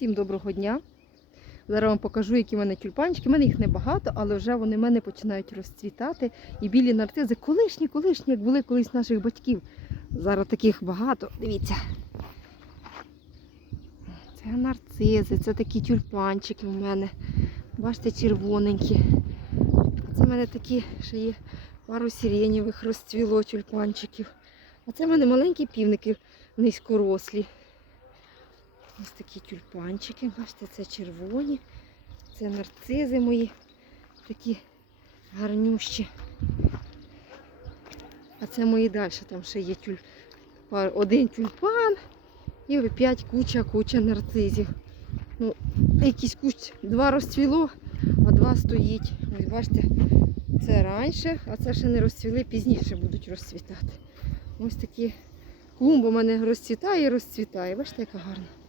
Всім доброго дня. Зараз вам покажу, які в мене тюльпанчики. У мене їх небагато, але вже вони в мене починають розцвітати. І білі нарцизи колишні, колишні, як були колись наших батьків. Зараз таких багато. Дивіться. Це нарцизи, це такі тюльпанчики в мене. Бачите, червоненькі. А це в мене такі, ще є пару сиренєвих розцвіло тюльпанчиків. А це в мене маленькі півники низькорослі. Ось такі тюльпанчики, бачите, це червоні, це нарцизи мої, такі гарнющі. А це мої далі, там ще є тюль... один тюльпан і опять куча-куча нарцизів. Ну, якийсь куч, два розцвіло, а два стоїть. Ось бачите, це раніше, а це ще не розцвіли, пізніше будуть розцвітати. Ось такі клумба в мене розцвітає і розцвітає. Бачите, яка гарна.